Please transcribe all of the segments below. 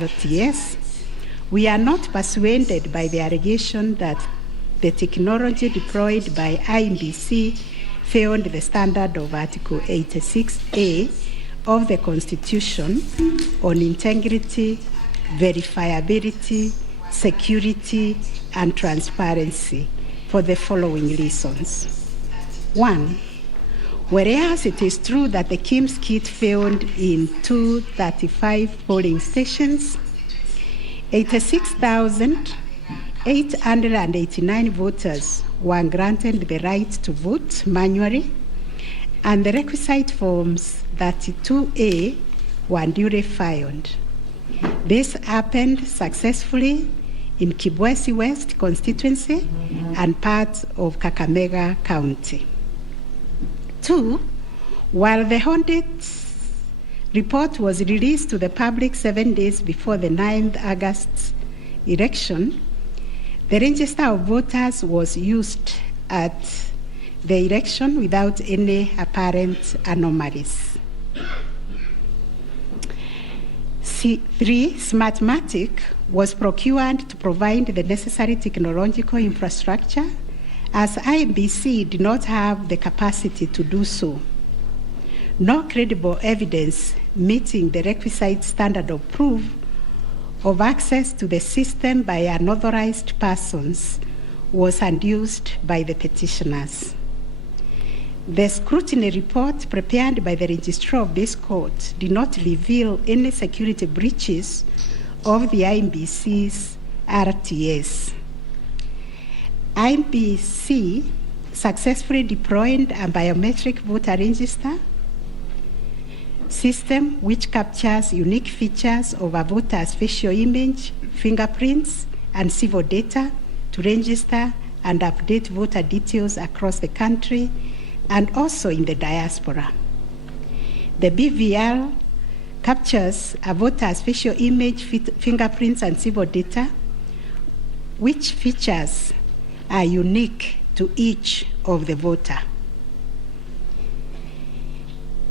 RTS, we are not persuaded by the allegation that the technology deployed by IMBC failed the standard of Article 86A of the Constitution on integrity, verifiability, security, and transparency for the following reasons. 1, whereas it is true that the KIMS kit failed in 235 polling stations, 86,889 voters were granted the right to vote manually, and the requisite forms 32A were duly filed. This happened successfully in Kibwezi West constituency and parts of Kakamega County. 2, while the audit report was released to the public 7 days before the 9th August election, the register of voters was used at the election without any apparent anomalies. 3, Smartmatic was procured to provide the necessary technological infrastructure, as IMBC did not have the capacity to do so. No credible evidence meeting the requisite standard of proof of access to the system by unauthorized persons was adduced by the petitioners. The scrutiny report prepared by the registrar of this court did not reveal any security breaches of the IMBC's RTS. IMBC successfully deployed a biometric voter register system which captures unique features of a voter's facial image, fingerprints, and civil data to register and update voter details across the country and also in the diaspora. The BVR captures a voter's facial image, fingerprints, and civil data, which features are unique to each of the voter.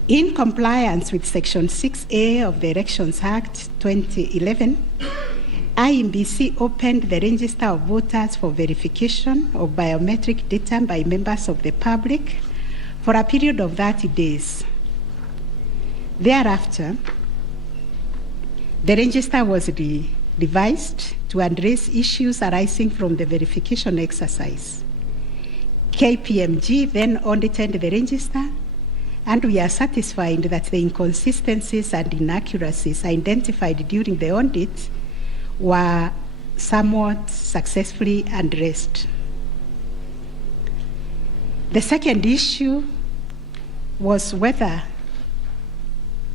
In compliance with Section 6A of the Elections Act 2011, IMBC opened the register of voters for verification of biometric data by members of the public for a period of 30 days. Thereafter, the register was revised to address issues arising from the verification exercise. KPMG then audited the register, and we are satisfied that the inconsistencies and inaccuracies identified during the audit were somewhat successfully addressed. The second issue was whether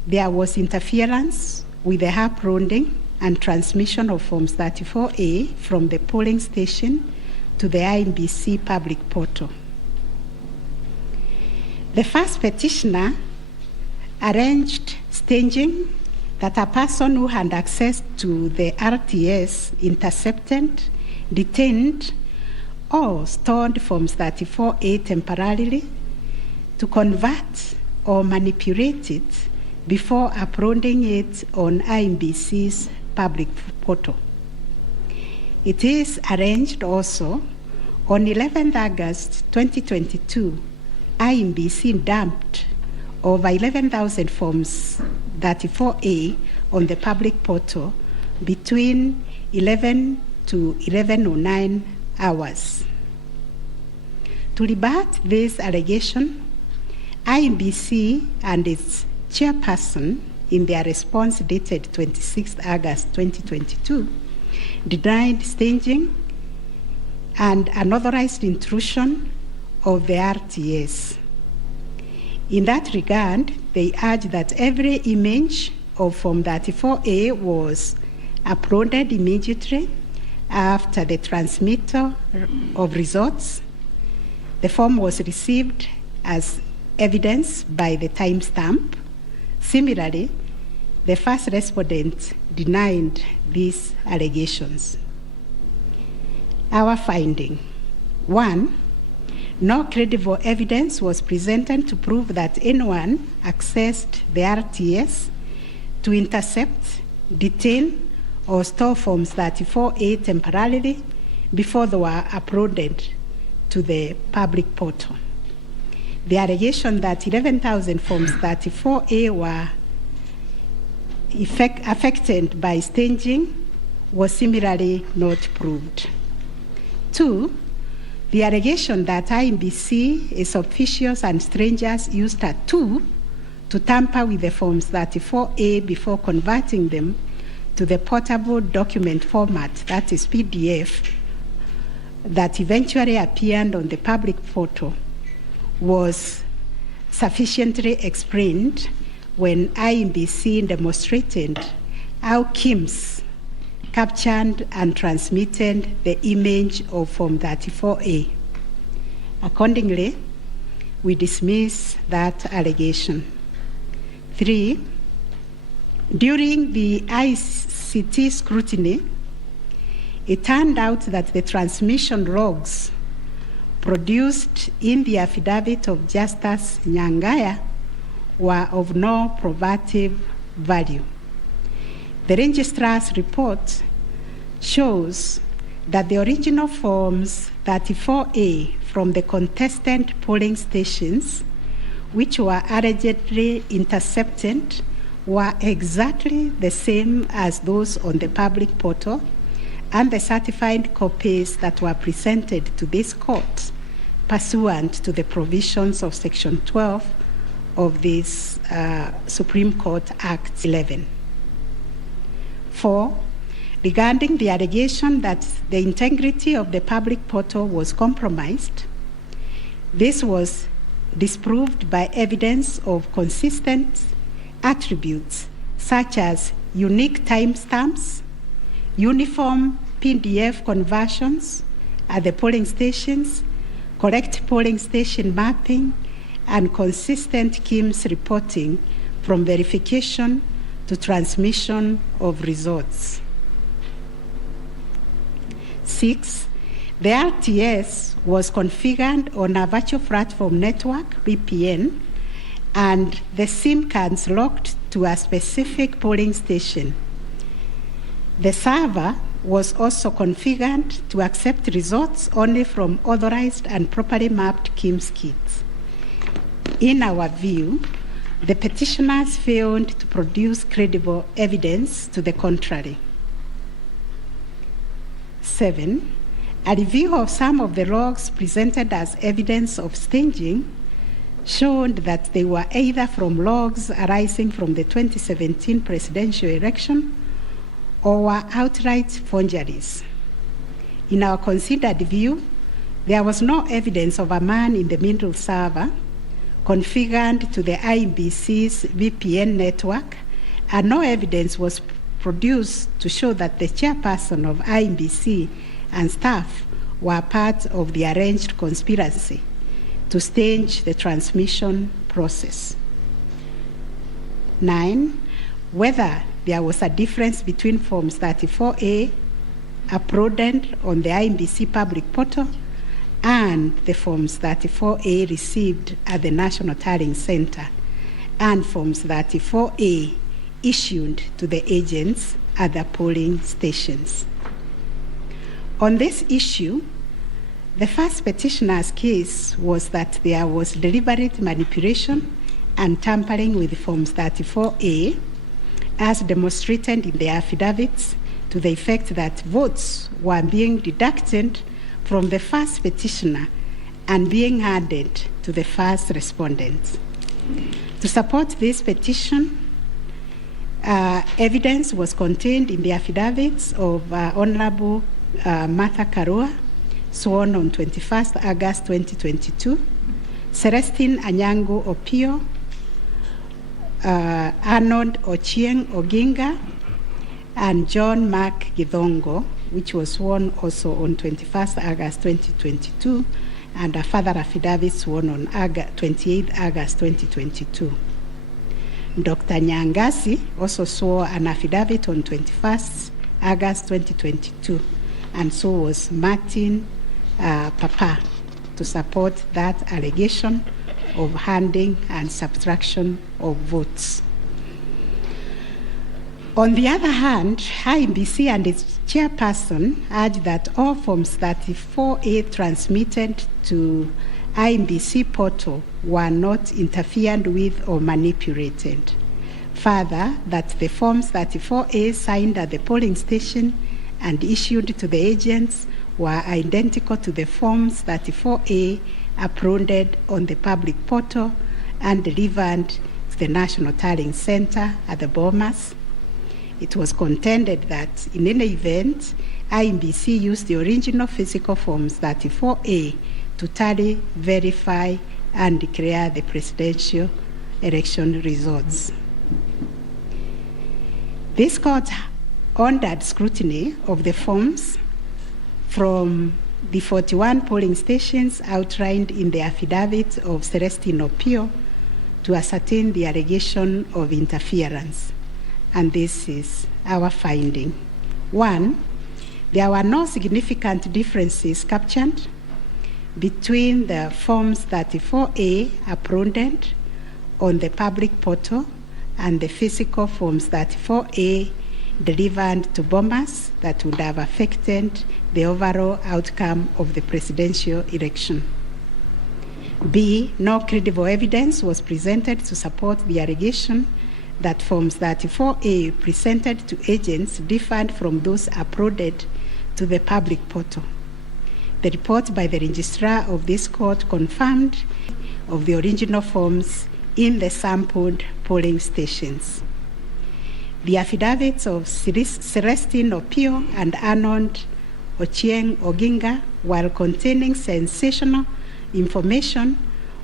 there was interference with the uploading and transmission of Forms 34A from the polling station to the IMBC public portal. The first petitioner arranged staging that a person who had access to the RTS intercepted, detained, or stored Forms 34A temporarily to convert or manipulate it before uploading it on IMBC's public portal. It is arranged also on 11th August 2022, IMBC dumped over 11,000 Forms 34A on the public portal between 11 to 11:09 hours. To rebut this allegation, IMBC and its chairperson, in their response dated 26th August 2022, denied staging and unauthorized intrusion of the RTS. In that regard, they urged that every image of Form 34A was uploaded immediately after the transmittal of results. The form was received as evidence by the timestamp. Similarly, the first respondent denied these allegations. Our finding: 1, no credible evidence was presented to prove that anyone accessed the RTS to intercept, detain, or store Forms 34A temporarily before they were uploaded to the public portal. The allegation that 11,000 Forms 34A were affected by staging was similarly not proved. 2, the allegation that IMBC, its officials and strangers used a tool to tamper with the Forms 34A before converting them to the portable document format, that is PDF, that eventually appeared on the public portal, was sufficiently explained when IMBC demonstrated how KIMS captured and transmitted the image of Form 34A. Accordingly, we dismiss that allegation. 3, during the ICT scrutiny, it turned out that the transmission logs produced in the affidavit of Justice Nyangaya were of no probative value. The registrar's report shows that the original Forms 34A from the contestant polling stations, which were allegedly intercepted, were exactly the same as those on the public portal, and the certified copies that were presented to this court pursuant to the provisions of Section 12 of this Supreme Court Act 11. 4, regarding the allegation that the integrity of the public portal was compromised, this was disproved by evidence of consistent attributes such as unique timestamps, uniform PDF conversions at the polling stations, correct polling station mapping, and consistent KIMS reporting from verification to transmission of results. 6, the RTS was configured on a virtual platform network, VPN, and the SIM cards locked to a specific polling station. The server was also configured to accept results only from authorized and properly mapped KIMS kits. In our view, the petitioners failed to produce credible evidence to the contrary. 7, a review of some of the logs presented as evidence of staging showed that they were either from logs arising from the 2017 presidential election or were outright forgeries. In our considered view, there was no evidence of a man-in-the-middle server configured to the IMBC's VPN network, and no evidence was produced to show that the chairperson of IMBC and staff were part of the arranged conspiracy to stage the transmission process. 9, whether there was a difference between Forms 34A uploaded on the IMBC public portal and the Forms 34A received at the National Tallying Center and Forms 34A issued to the agents at the polling stations. On this issue, the first petitioner's case was that there was deliberate manipulation and tampering with Forms 34A, as demonstrated in the affidavits, to the effect that votes were being deducted from the first petitioner and being added to the first respondent. To support this petition, evidence was contained in the affidavits of Honorable Martha Karua, sworn on 21st August 2022, Celestine Anyango Opio, Arnold Ochieng Oginga, and John Mark Githongo, which was sworn also on 21st August 2022, and a further affidavit sworn on 28th August 2022. Dr. Nyangasi also swore an affidavit on 21st August 2022, and so was Martin Papa, to support that allegation of handing and subtraction of votes. On the other hand, IMBC and its chairperson urged that all Forms 34A transmitted to IMBC portal were not interfered with or manipulated. Further, that the Forms 34A signed at the polling station and issued to the agents were identical to the Forms 34A uploaded on the public portal and delivered to the National Tallying Center at the Bomas. It was contended that in any event, IMBC used the original physical Forms 34A to tally, verify, and declare the presidential election results. This court ordered scrutiny of the forms from the 41 polling stations outlined in the affidavit of Celestine Utwio to ascertain the allegation of interference. And this is our finding. 1, there were no significant differences captured between the Forms 34A uploaded on the public portal and the physical Forms 34A delivered to Bomas that would have affected the overall outcome of the presidential election. B, no credible evidence was presented to support the allegation that Forms 34A presented to agents differed from those uploaded to the public portal. The report by the registrar of this court confirmed of the original forms in the sampled polling stations. The affidavits of Celestine Utwio and Arnold Ochieng Oginga, while containing sensational information,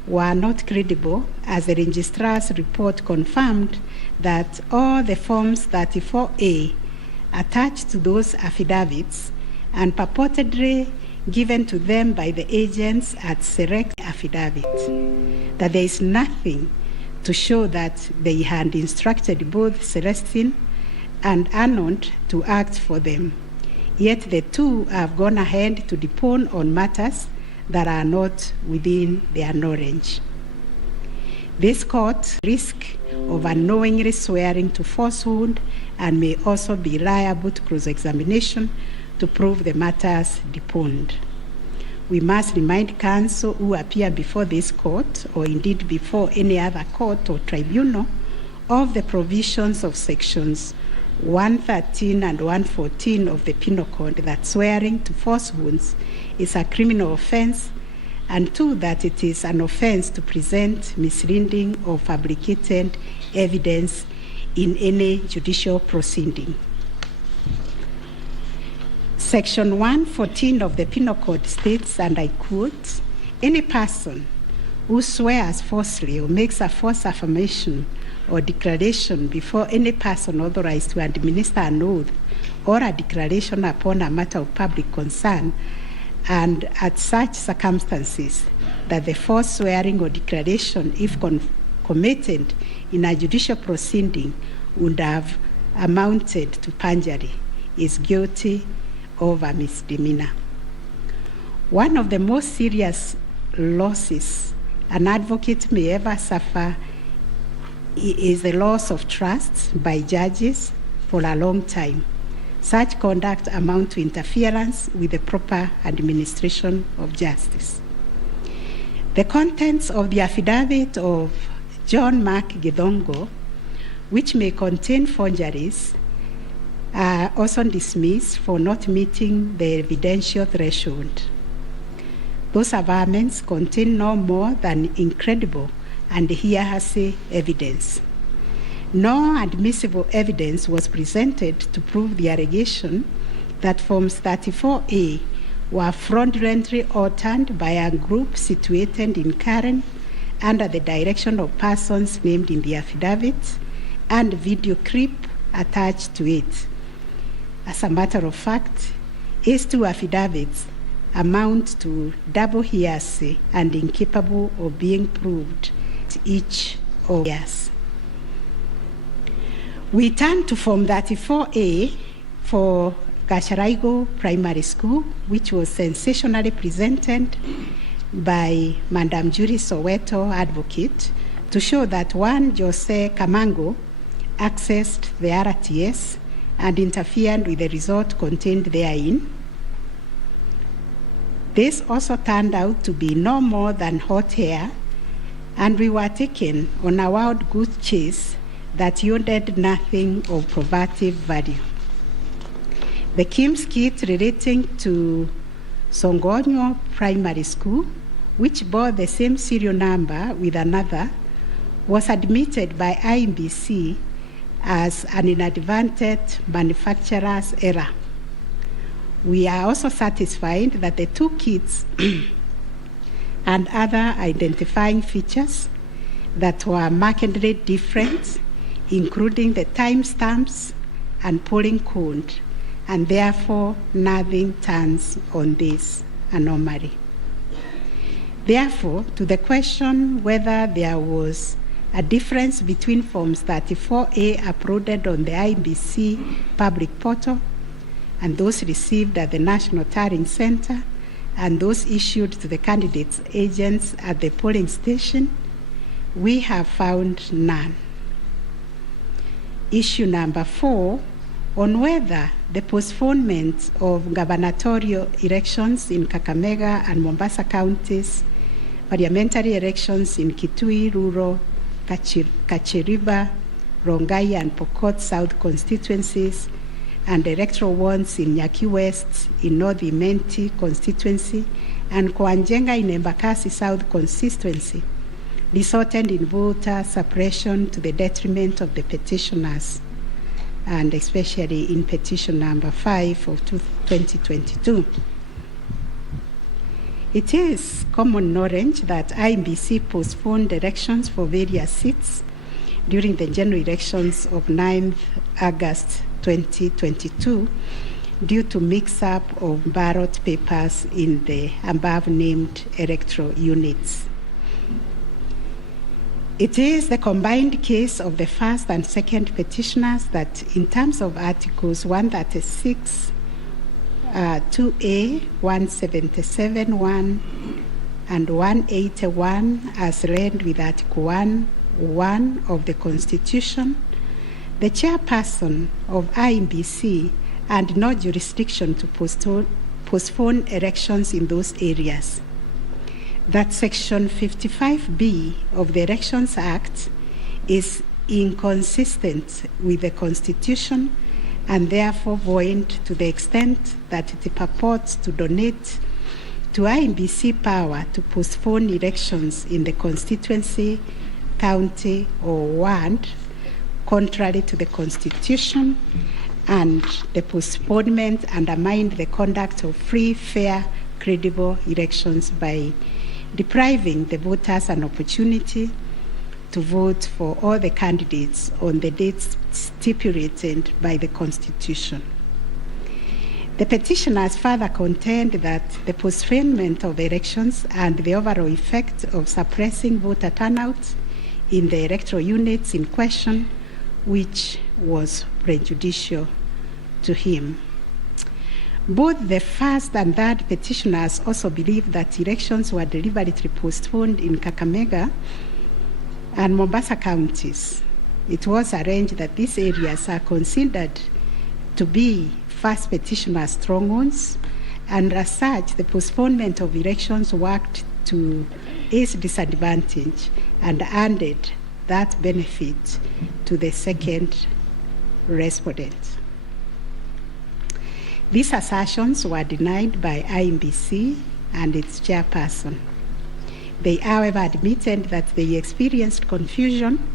were not credible, as the registrar's report confirmed that all the Forms 34A attached to those affidavits and purportedly given to them by the agents at Select Affidavit, that there is nothing to show that they had instructed both Celestine and Arnold to act for them. Yet the two have gone ahead to depone on matters that are not within their knowledge. This court risk of unknowingly swearing to falsehood and may also be liable to cross-examination to prove the matters deponed. We must remind counsel who appear before this court, or indeed before any other court or tribunal, of the provisions of sections 113 and 114 of the Penal Code that swearing to falsehoods is a criminal offense, and 2, that it is an offense to present misleading or fabricated evidence in any judicial proceeding. Section 114 of the Penal Code states, and I quote, "Any person who swears falsely or makes a false affirmation or declaration before any person authorized to administer an oath or a declaration upon a matter of public concern, and at such circumstances that the false swearing or declaration, if committed in a judicial proceeding, would have amounted to perjury, is guilty of a misdemeanor." One of the most serious losses an advocate may ever suffer is the loss of trust by judges for a long time. Such conduct amounts to interference with the proper administration of justice. The contents of the affidavit of John Mark Githongo, which may contain forgeries, are also dismissed for not meeting the evidential threshold. Those averments contain no more than incredible and hearsay evidence. No admissible evidence was presented to prove the allegation that Forms 34A were fraudulently altered by a group situated in Karen under the direction of persons named in the affidavit and video clip attached to it. As a matter of fact, these two affidavits amount to double hearsay and incapable of being proved to each of us. We turn to Form 34A for Gasharaigo Primary School, which was sensationally presented by Madam Judy Soweto, advocate, to show that one Jose Camango accessed the RTS and interfered with the result contained therein. This also turned out to be no more than hot air, and we were taken on a wild goose chase that yielded nothing of probative value. The KIMS kit relating to Songonyo Primary School, which bore the same serial number with another, was admitted by IMBC as an inadvertent manufacturer's error. We are also satisfied that the two kits and other identifying features that were markedly different, including the timestamps and polling code, and therefore nothing turns on this anomaly. Therefore, to the question whether there was a difference between Forms 34A uploaded on the IBC public portal and those received at the National Tallying Center and those issued to the candidates' agents at the polling station, we have found none. Issue number 4, on whether the postponement of gubernatorial elections in Kakamega and Mombasa counties, parliamentary elections in Kitui, Rural, Kachiriba, Rongai, and Pokot South constituencies, and electoral ones in Nyaki West, in North Imenti constituency, and Kwanjenga in Embakasi South constituency, resulted in voter suppression to the detriment of the petitioners, and especially in petition number 5 of 2022. It is common knowledge that IMBC postponed elections for various seats during the general elections of 9th August 2022 due to mix-up of ballot papers in the above-named electoral units. It is the combined case of the first and second petitioners that, in terms of Articles 136, 2A, 177(1), and 181, as read with Article 1 of the Constitution, the chairperson of IMBC had no jurisdiction to postpone elections in those areas. That Section 55B of the Elections Act is inconsistent with the Constitution and therefore void to the extent that it purports to donate to IMBC power to postpone elections in the constituency, county, or ward, contrary to the Constitution, and the postponement undermined the conduct of free, fair, credible elections by depriving the voters an opportunity to vote for all the candidates on the dates stipulated by the Constitution. The petitioners further contend that the postponement of elections and the overall effect of suppressing voter turnout in the electoral units in question, which was prejudicial to him. Both the first and third petitioners also believe that elections were deliberately postponed in Kakamega and Mombasa counties. It was arranged that these areas are considered to be first petitioner strongholds, and as such, the postponement of elections worked to his disadvantage and handed that benefit to the second respondent. These assertions were denied by IMBC and its chairperson. They, however, admitted that they experienced confusion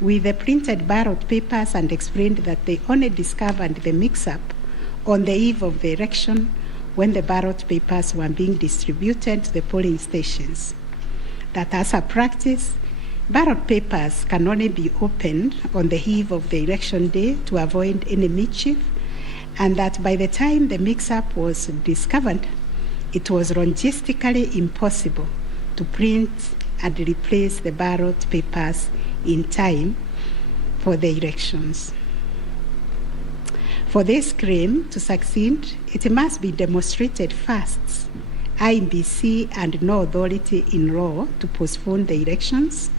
with the printed ballot papers and explained that they only discovered the mix-up on the eve of the election when the ballot papers were being distributed to the polling stations. That as a practice, ballot papers can only be opened on the eve of the election day to avoid any mischief, and that by the time the mix-up was discovered, it was logistically impossible to print and replace the ballot papers in time for the elections. For this claim to succeed, it must be demonstrated first, IMBC had no authority in law to postpone the elections,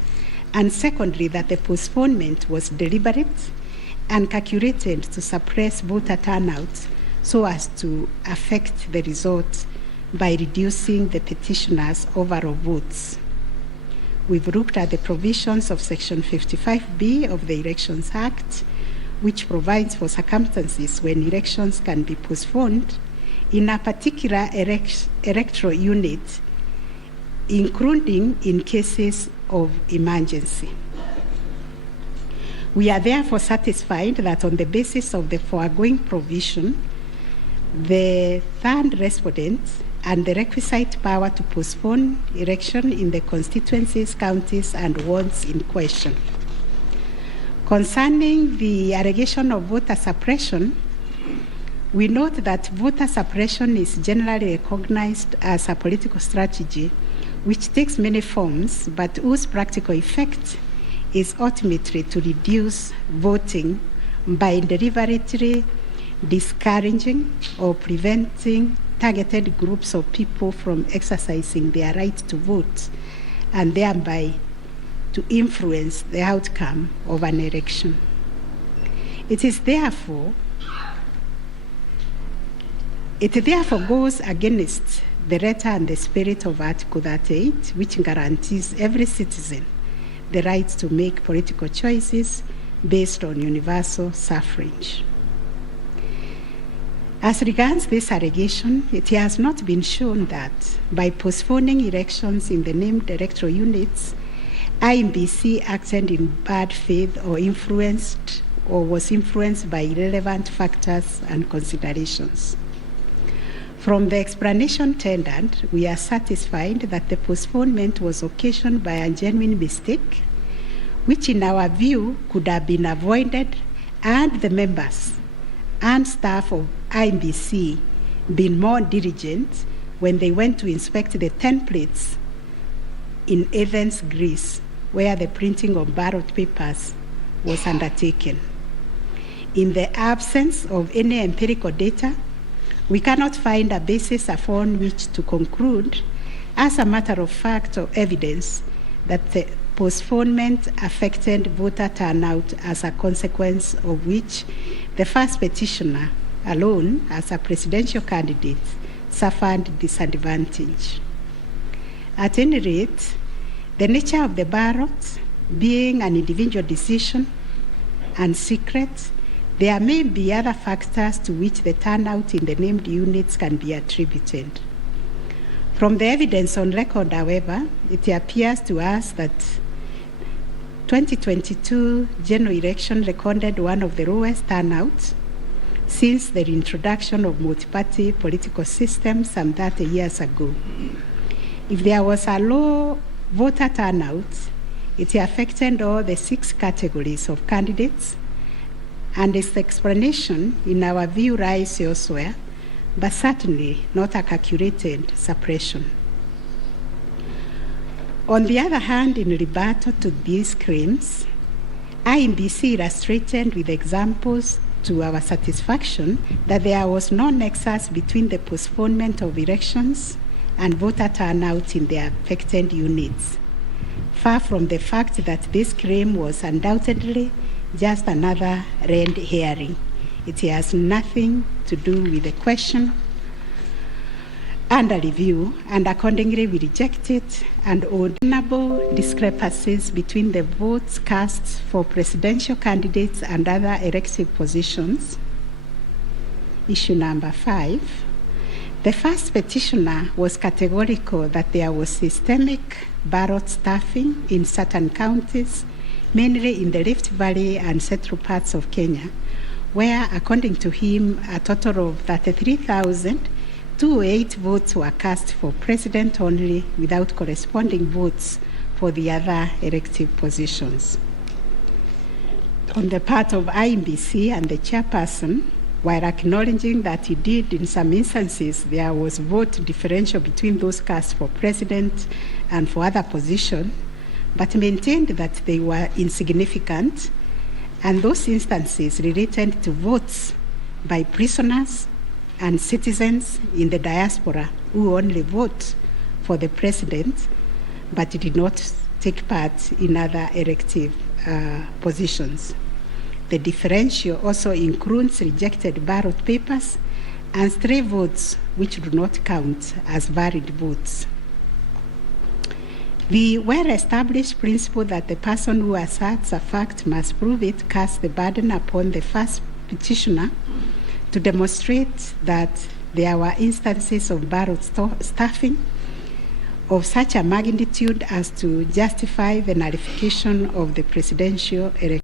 and secondly, that the postponement was deliberate and calculated to suppress voter turnout so as to affect the result by reducing the petitioners' overall votes. We've looked at the provisions of Section 55B of the Elections Act, which provides for circumstances when elections can be postponed in a particular electoral unit, including in cases of emergency. We are therefore satisfied that on the basis of the foregoing provision, the third respondent and the requisite power to postpone election in the constituencies, counties, and wards in question. Concerning the allegation of voter suppression, we note that voter suppression is generally recognized as a political strategy which takes many forms, but whose practical effect is ultimately to reduce voting by deliberately discouraging or preventing targeted groups of people from exercising their right to vote and thereby to influence the outcome of an election. It therefore goes against the letter and the spirit of Article 38, which guarantees every citizen the right to make political choices based on universal suffrage. As regards this allegation, it has not been shown that by postponing elections in the named electoral units, IEBC acted in bad faith or was influenced by irrelevant factors and considerations. From the explanation tendered, we are satisfied that the postponement was occasioned by a genuine mistake, which in our view could have been avoided and the members and staff of IEBC been more diligent when they went to inspect the templates in Athens, Greece, where the printing of ballot papers was undertaken. In the absence of any empirical data, we cannot find a basis upon which to conclude, as a matter of fact or evidence, that the postponement affected voter turnout, as a consequence of which the first petitioner alone, as a presidential candidate, suffered disadvantage. At any rate, the nature of the ballot being an individual decision and secret, there may be other factors to which the turnout in the named units can be attributed. From the evidence on record, however, it appears to us that 2022 general election recorded one of the lowest turnouts since the introduction of multi-party political systems some 30 years ago. If there was a low voter turnout, it affected all the 6 categories of candidates, and its explanation, in our view, lies elsewhere, but certainly not a calculated suppression. On the other hand, in rebuttal to these claims, IEBC illustrated with examples to our satisfaction that there was no nexus between the postponement of elections and voter turnout in the affected units, far from the fact that this claim was undoubtedly just another red herring. It has nothing to do with the question under review, and accordingly we reject it, and ordinable discrepancies between the votes cast for presidential candidates and other elective positions. Issue number 5. The first petitioner was categorical that there was systemic ballot stuffing in certain counties, mainly in the Rift Valley and central parts of Kenya, where, according to him, a total of 33,208 votes were cast for president only, without corresponding votes for the other elective positions. On the part of IEBC and the chairperson, while acknowledging that indeed in some instances there was vote differential between those cast for president and for other positions, but maintained that they were insignificant, and those instances related to votes by prisoners and citizens in the diaspora who only vote for the president but did not take part in other elective positions. The differential also includes rejected ballot papers and stray votes which do not count as valid votes. The well-established principle that the person who asserts a fact must prove it casts the burden upon the first petitioner to demonstrate that there were instances of ballot stuffing of such a magnitude as to justify the nullification of the presidential election.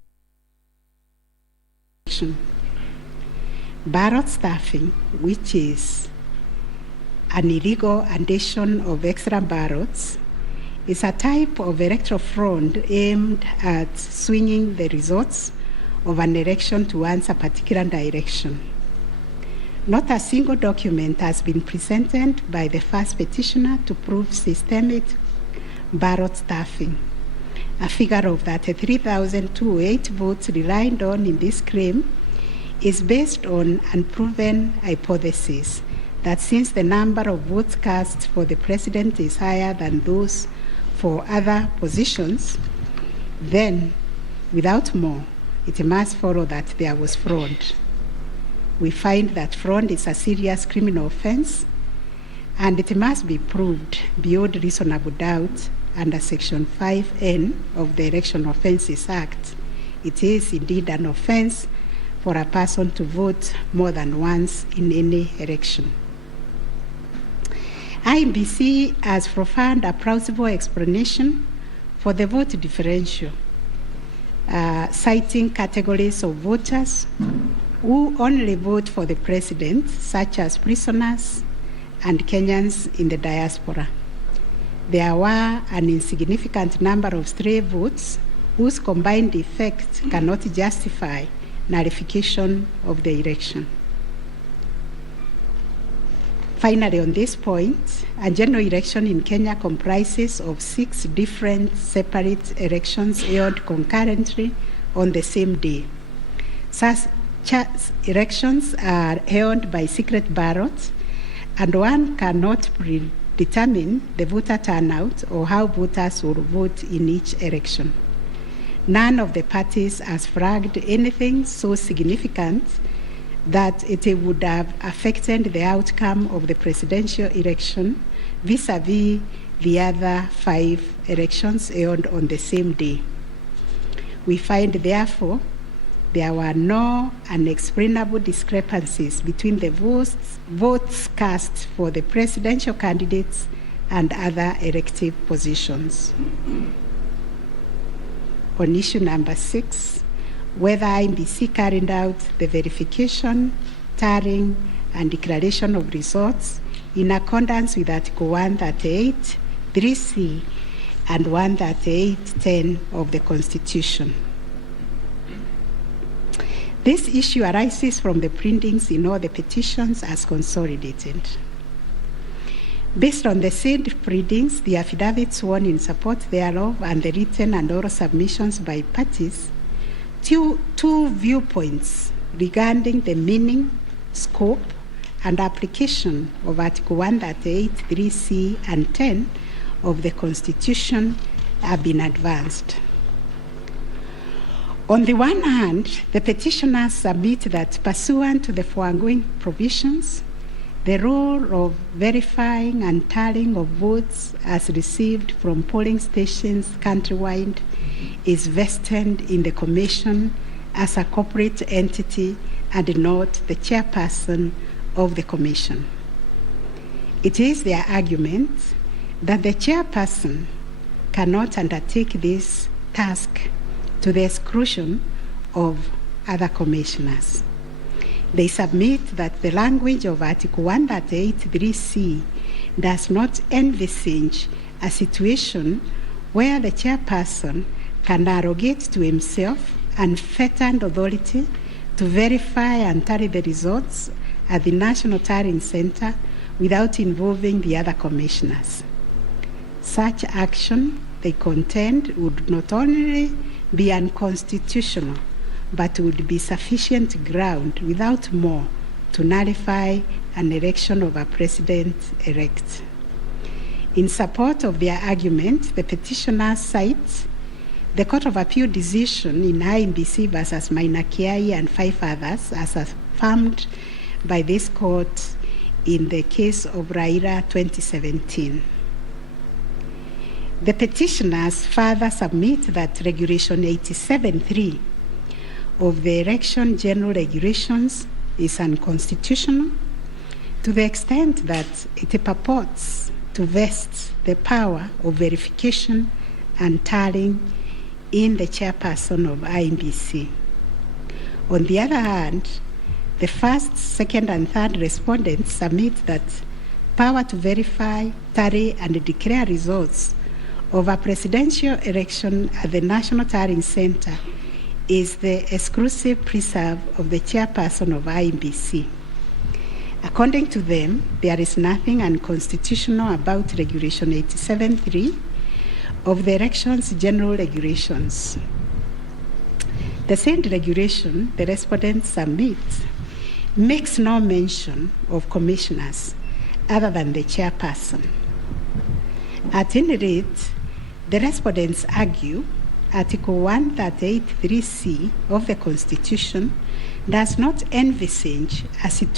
Ballot stuffing, which is an illegal addition of extra ballots, is a type of electoral fraud aimed at swinging the results of an election towards a particular direction. Not a single document has been presented by the first petitioner to prove systemic ballot stuffing. A figure of 33,208 votes relied on in this claim is based on unproven hypothesis that since the number of votes cast for the president is higher than those for other positions, then, without more, it must follow that there was fraud. We find that fraud is a serious criminal offense, and it must be proved beyond reasonable doubt under Section 5N of the Election Offences Act. It is indeed an offense for a person to vote more than once in any election. IEBC has provided a plausible explanation for the vote differential, citing categories of voters who only vote for the president, such as prisoners and Kenyans in the diaspora. There were an insignificant number of stray votes whose combined effect cannot justify nullification of the election. Finally, on this point, a general election in Kenya comprises of 6 different separate elections held concurrently on the same day. Such elections are held by secret ballots, and one cannot predetermine the voter turnout or how voters will vote in each election. None of the parties has flagged anything so significant that it would have affected the outcome of the presidential election vis-a-vis the other 5 elections held on the same day. We find, therefore, there were no unexplainable discrepancies between the votes cast for the presidential candidates and other elective positions. On issue number 6, whether IEBC carried out the verification, tallying, and declaration of results in accordance with Article 138, 3C, and 138.10 of the Constitution. This issue arises from the printings in all the petitions as consolidated. Based on the said printings, the affidavits sworn in support thereof, and the written and oral submissions by parties, two viewpoints regarding the meaning, scope, and application of Article 138, 3C, and 10 of the Constitution have been advanced. On the one hand, the petitioners submit that pursuant to the foregoing provisions, the role of verifying and tallying of votes as received from polling stations countrywide is vested in the Commission as a corporate entity and not the chairperson of the Commission. It is their argument that the chairperson cannot undertake this task to the exclusion of other commissioners. They submit that the language of Article 138(3)(c) does not envisage a situation where the chairperson can arrogate to himself unfettered authority to verify and tally the results at the National Tallying Center without involving the other commissioners. Such action, they contend, would not only be unconstitutional, but would be sufficient ground without more to nullify an election of a president-elect. In support of their argument, the petitioners cite The Court of Appeal decision in IMBC versus Mainakiai and 5 others, as affirmed by this court in the case of Raila 2017. The petitioners further submit that Regulation 87.3 of the Election General Regulations is unconstitutional to the extent that it purports to vest the power of verification and tallying in the chairperson of IMBC. On the other hand, the first, second, and third respondents submit that power to verify, tally, and declare results of a presidential election at the National Tallying Center is the exclusive preserve of the chairperson of IMBC. According to them, there is nothing unconstitutional about Regulation 87.3 of the Elections General Regulations. The said regulation the respondent submits makes no mention of commissioners other than the chairperson. At any rate, the respondents argue Article 138(3)(c) of the Constitution does not envisage a situation